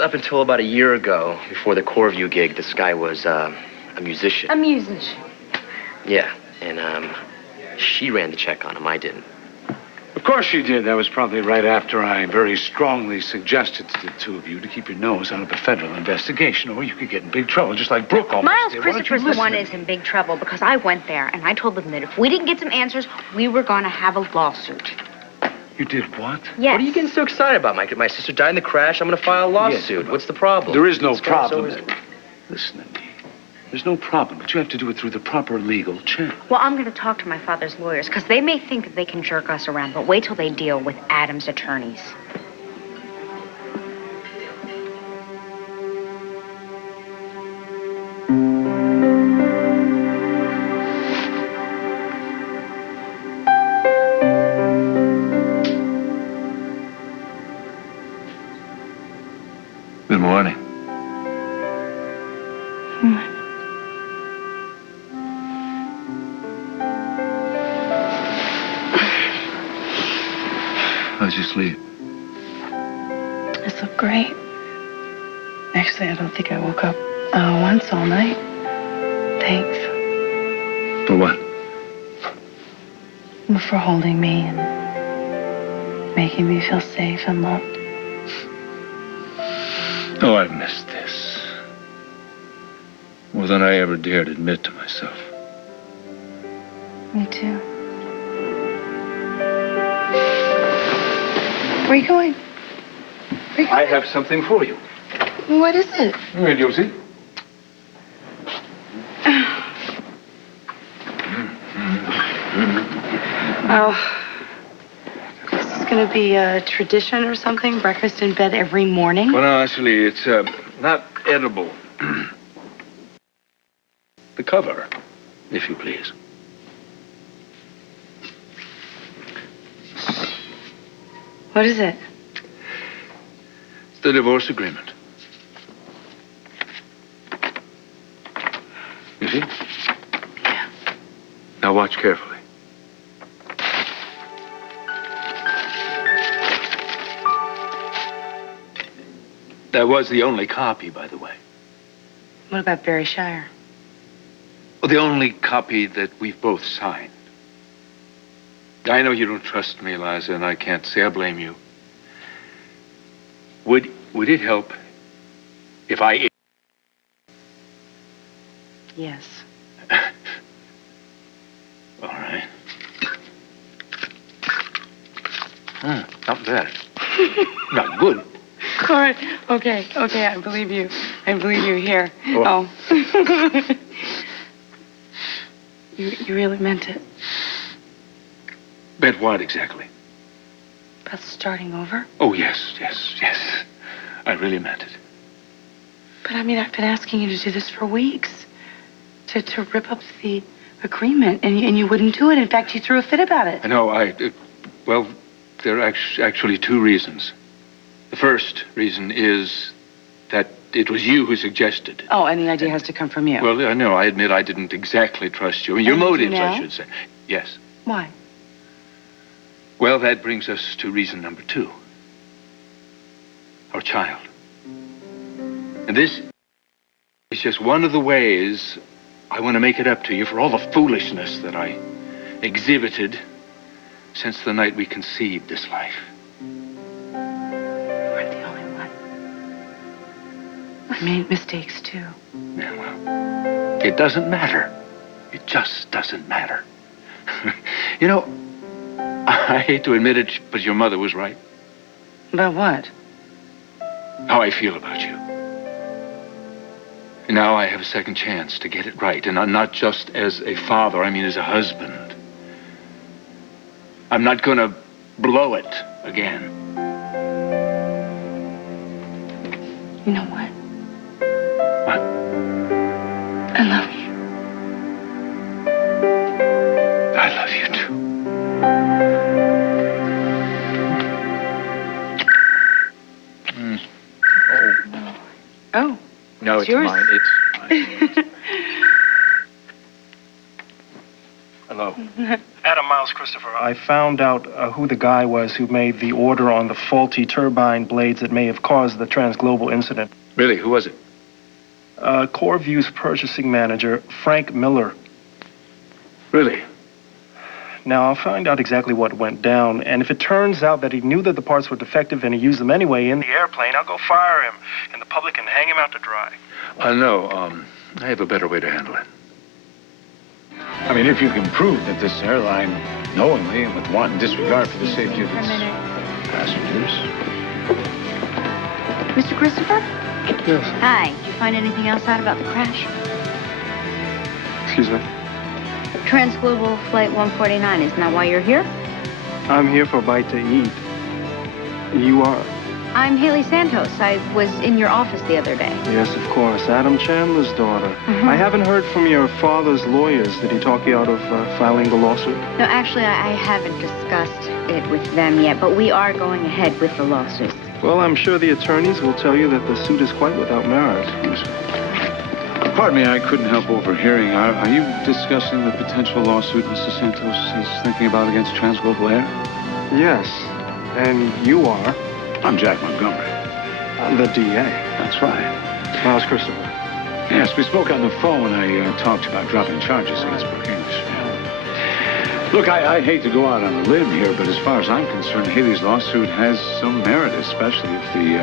up until about a year ago, before the Coreview gig, this guy was a musician. A musician. Yeah, and she ran the check on him. I didn't. Of course she did. That was probably right after I very strongly suggested to the two of you to keep your nose out of a federal investigation, or you could get in big trouble, just like Brooke almost Miles did. Christopher's the one that's in big trouble because I went there and I told them that if we didn't get some answers, we were going to have a lawsuit. You did what? Yes. What are you getting so excited about, Mike? My sister died in the crash. I'm going to file a lawsuit. Yes, What's the problem? There is no This guy's problem. always- Listen to me. There's no problem, but you have to do it through the proper legal channel. Well, I'm going to talk to my father's lawyers because they may think that they can jerk us around, but wait till they deal with Adam's attorneys. Good morning. How'd you sleep? I slept great. Actually, I don't think I woke up once all night. Thanks. For what? For holding me and making me feel safe and loved. Oh, I've missed this. More than I ever dared admit to myself. Me too. Where are you going? Where are you going? I have something for you. What is it? Wait, you'll see. Oh. This is going to be a tradition or something? Breakfast in bed every morning? Well, no, actually, it's not edible. The cover, if you please. What is it? It's the divorce agreement. You see? Yeah. Now watch carefully. That was the only copy, by the way. What about Barry Shire? Well, the only copy that we've both signed. I know you don't trust me, Liza, and I can't say I blame you. Would it help if I... Yes. All right. Not bad. Not good. All right. Okay. I believe you. Here. Oh. You really meant it. Bet what exactly? About starting over? Oh, yes. I really meant it. But I mean, I've been asking you to do this for weeks. To rip up the agreement, and you wouldn't do it. In fact, you threw a fit about it. I know, well, there are actually two reasons. The first reason is that it was you who suggested. Oh, and the idea has to come from you. Well, I know. I admit I didn't exactly trust you. I mean, your And you do motives, now? I should say. Yes. Why? Well, that brings us to reason number two. Our child. And this is just one of the ways I want to make it up to you for all the foolishness that I exhibited since the night we conceived this life. You weren't the only one. I made mistakes, too. Yeah, well, it doesn't matter. It just doesn't matter. You know, I hate to admit it, but your mother was right. About what? How I feel about you. And now I have a second chance to get it right, and not just as a father, I mean as a husband. I'm not gonna blow it again. You know what? What? I love you. I love you too. Oh. No, It's yours. mine. It's mine. Hello. Hello. Adam Miles, Christopher. I found out who the guy was who made the order on the faulty turbine blades that may have caused the Transglobal incident. Really? Who was it? Corview's purchasing manager, Frank Miller. Really? Now, I'll find out exactly what went down, and if it turns out that he knew that the parts were defective and he used them anyway in the airplane, I'll go fire him, and the public can hang him out to dry. No, I have a better way to handle it. I mean, if you can prove that this airline knowingly and with wanton disregard for the safety of its passengers. Mr. Christopher? Yes. Hi. Did you find anything else out about the crash? Excuse me? Transglobal Flight 149. Isn't that why you're here? I'm here for a bite to eat. You are? I'm Haley Santos. I was in your office the other day. Yes, of course. Adam Chandler's daughter. I haven't heard from your father's lawyers. Did he talk you out of filing the lawsuit? No, actually, I haven't discussed it with them yet, but we are going ahead with the lawsuit. Well, I'm sure the attorneys will tell you that the suit is quite without merit. Pardon me, I couldn't help overhearing. Are you discussing the potential lawsuit Mr. Santos is thinking about against Transglobal Air? Yes, and you are? I'm Jack Montgomery. The DA. That's right. Miles Christopher. Yes, we spoke on the phone when I talked about dropping charges against Brooke English. Look, I hate to go out on a limb here, but as far as I'm concerned, Haley's lawsuit has some merit, especially if the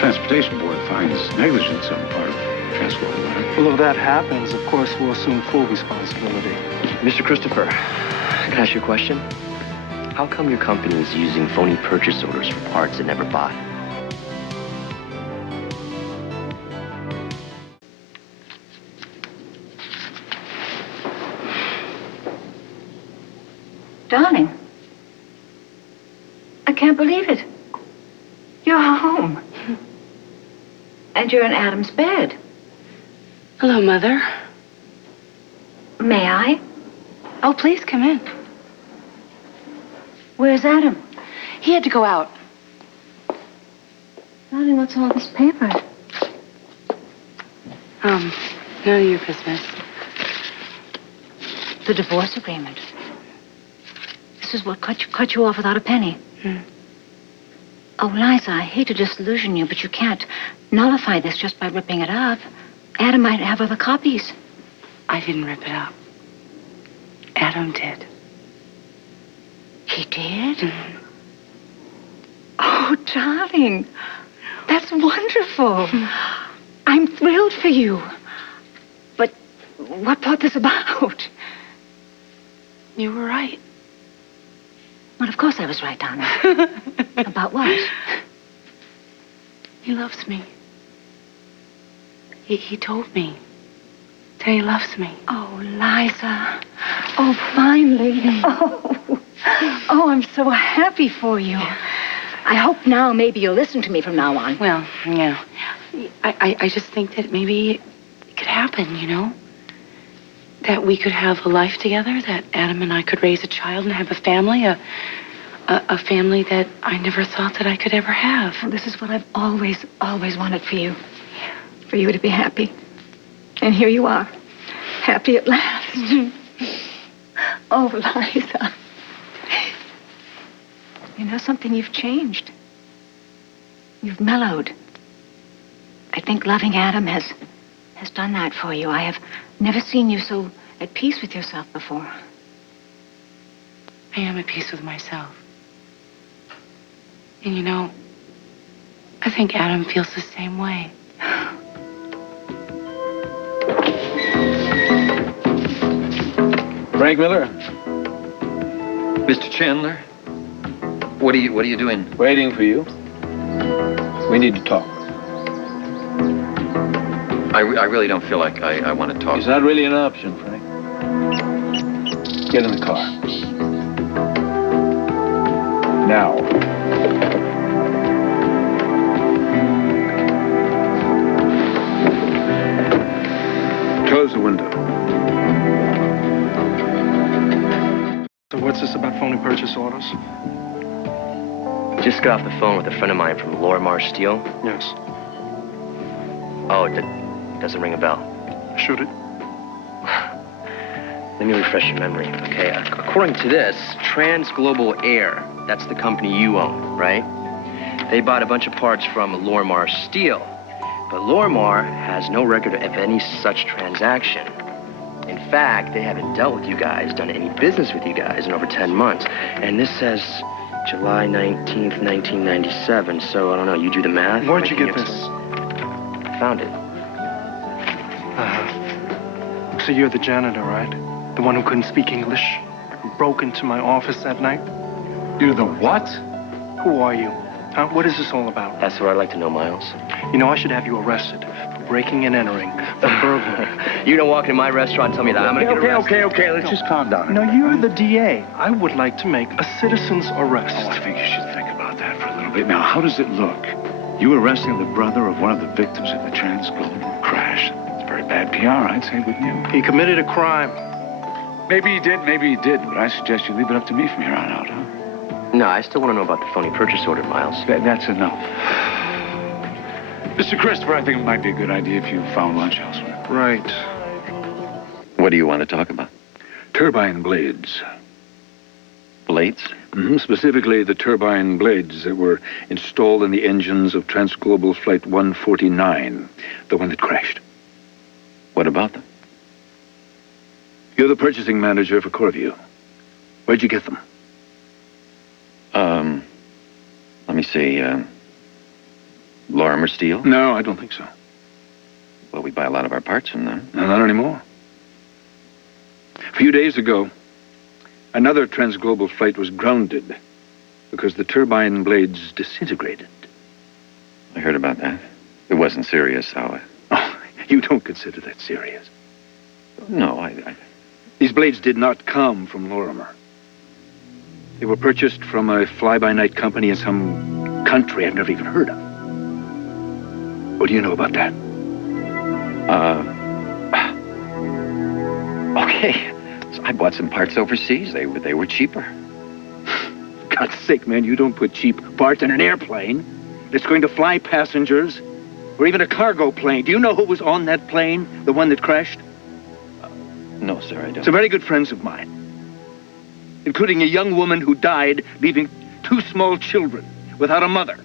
Transportation Board finds negligence on the part of Transglobal Air. Well, if that happens, of course, we'll assume full responsibility. Mr. Christopher, can I ask you a question? How come your company is using phony purchase orders for parts it never bought? Darling, I can't believe it. You're home. And you're in Adam's bed. Hello, Mother. May I? Oh, please come in. Where's Adam? He had to go out. Darling, what's all this paper? None of your business. The divorce agreement. This is what cut you off without a penny. Oh, Liza, I hate to disillusion you, but you can't nullify this just by ripping it up. Adam might have other copies. I didn't rip it up. Adam did. He did? Oh, darling. That's wonderful. I'm thrilled for you. But what brought this about? You were right. Well, of course I was right, darling. About what? He loves me. He told me that he loves me. Oh, Liza. Oh, finally. Oh, I'm so happy for you. I hope now maybe you'll listen to me from now on. Well, yeah. I just think that maybe it could happen, you know? That we could have a life together, that Adam and I could raise a child and have a family, a family that I never thought that I could ever have. Well, this is what I've always wanted for you. For you to be happy. And here you are, happy at last. Oh, Liza. You know something? You've changed. You've mellowed. I think loving Adam has done that for you. I have never seen you so at peace with yourself before. I am at peace with myself. And you know, I think Adam feels the same way. Frank Miller? Mr. Chandler? What are you doing? Waiting for you. We need to talk. I really don't feel like I want to talk. Is that really an option, Frank? Get in the car. Now. Close the window. So what's this about phony purchase orders? Just got off the phone with a friend of mine from Lorimar Steel. Yes. Oh, it doesn't ring a bell. Should it? Let me refresh your memory, okay? According to this, Trans Global Air, that's the company you own, right? They bought a bunch of parts from Lormar Steel. But Lormar has no record of any such transaction. In fact, they haven't dealt with you guys, done any business with you guys in over 10 months. And this says July 19th, 1997. So, I don't know, you do the math? Where'd you get this? I found it. So you're the janitor, right? The one who couldn't speak English? Who broke into my office that night? You're the what? Who are you? Huh? What is this all about? That's what I'd like to know, Miles. You know, I should have you arrested for breaking and entering, for burglary. You don't walk into my restaurant and tell me that. I'm gonna get arrested. Okay. Let's just calm down. No, you're the DA. I would like to make a citizen's arrest. Oh, I think you should think about that for a little bit. Now, how does it look? You arresting the brother of one of the victims of the Trans Global crash. It's very bad PR, I'd say, wouldn't you? He committed a crime. Maybe he did, but I suggest you leave it up to me from here on out, huh? No, I still want to know about the phony purchase order, Miles. That's enough. Mr. Christopher, I think it might be a good idea if you found lunch elsewhere. Right. What do you want to talk about? Turbine blades. Blades? Specifically, the turbine blades that were installed in the engines of Transglobal Flight 149, the one that crashed. What about them? You're the purchasing manager for Corview. Where'd you get them? Let me see, Lorimer Steel? No, I don't think so. Well, we buy a lot of our parts from them. No, not anymore. A few days ago, another Transglobal flight was grounded because the turbine blades disintegrated. I heard about that. It wasn't serious, though. Oh, you don't consider that serious. No, These blades did not come from Lorimer. They were purchased from a fly-by-night company in some country I've never even heard of. What do you know about that? Okay. So I bought some parts overseas. They were cheaper. For God's sake, man, you don't put cheap parts in an airplane that's going to fly passengers or even a cargo plane. Do you know who was on that plane, the one that crashed? No, sir, I don't. Some very good friends of mine, including a young woman who died, leaving 2 small children without a mother.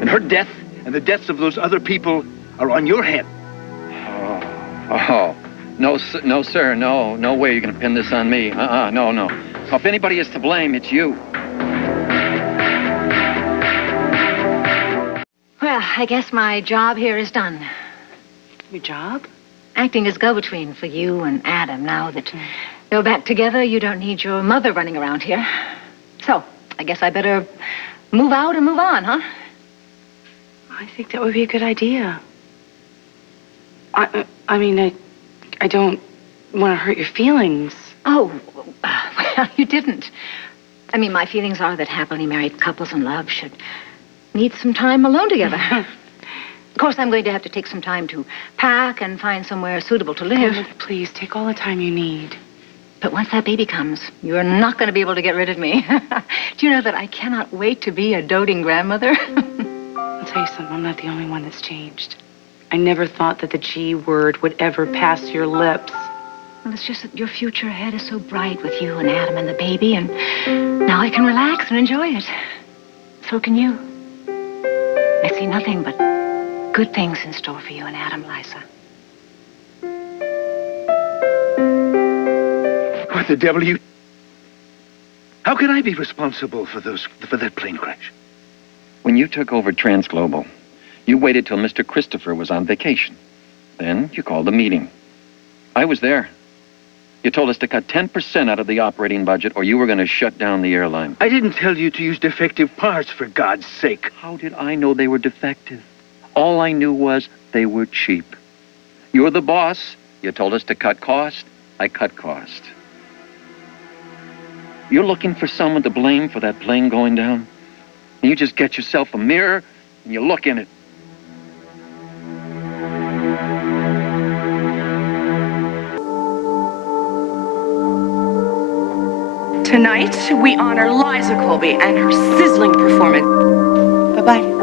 And her death and the deaths of those other people are on your head. Oh. No, sir. No way you're going to pin this on me. No. If anybody is to blame, it's you. Well, I guess my job here is done. Your job? Acting as go-between for you and Adam. Now that they're back together, you don't need your mother running around here. So, I guess I better move out and move on, huh? I think that would be a good idea. I mean, I don't want to hurt your feelings. Oh, well, you didn't. I mean, my feelings are that happily married couples in love should need some time alone together. Of course, I'm going to have to take some time to pack and find somewhere suitable to live. Oh, please, take all the time you need. But once that baby comes, you're not going to be able to get rid of me. Do you know that I cannot wait to be a doting grandmother? I'll tell you something, I'm not the only one that's changed. I never thought that the G word would ever pass your lips. Well, it's just that your future ahead is so bright with you and Adam and the baby, and now I can relax and enjoy it. So can you. I see nothing but good things in store for you and Adam, Liza. What the devil, you... How can I be responsible for that plane crash? When you took over Transglobal, you waited till Mr. Christopher was on vacation. Then you called a meeting. I was there. You told us to cut 10% out of the operating budget or you were going to shut down the airline. I didn't tell you to use defective parts, for God's sake. How did I know they were defective? All I knew was they were cheap. You're the boss. You told us to cut cost. I cut cost. You're looking for someone to blame for that plane going down? And you just get yourself a mirror and you look in it. Tonight, we honor Liza Colby and her sizzling performance. Bye-bye.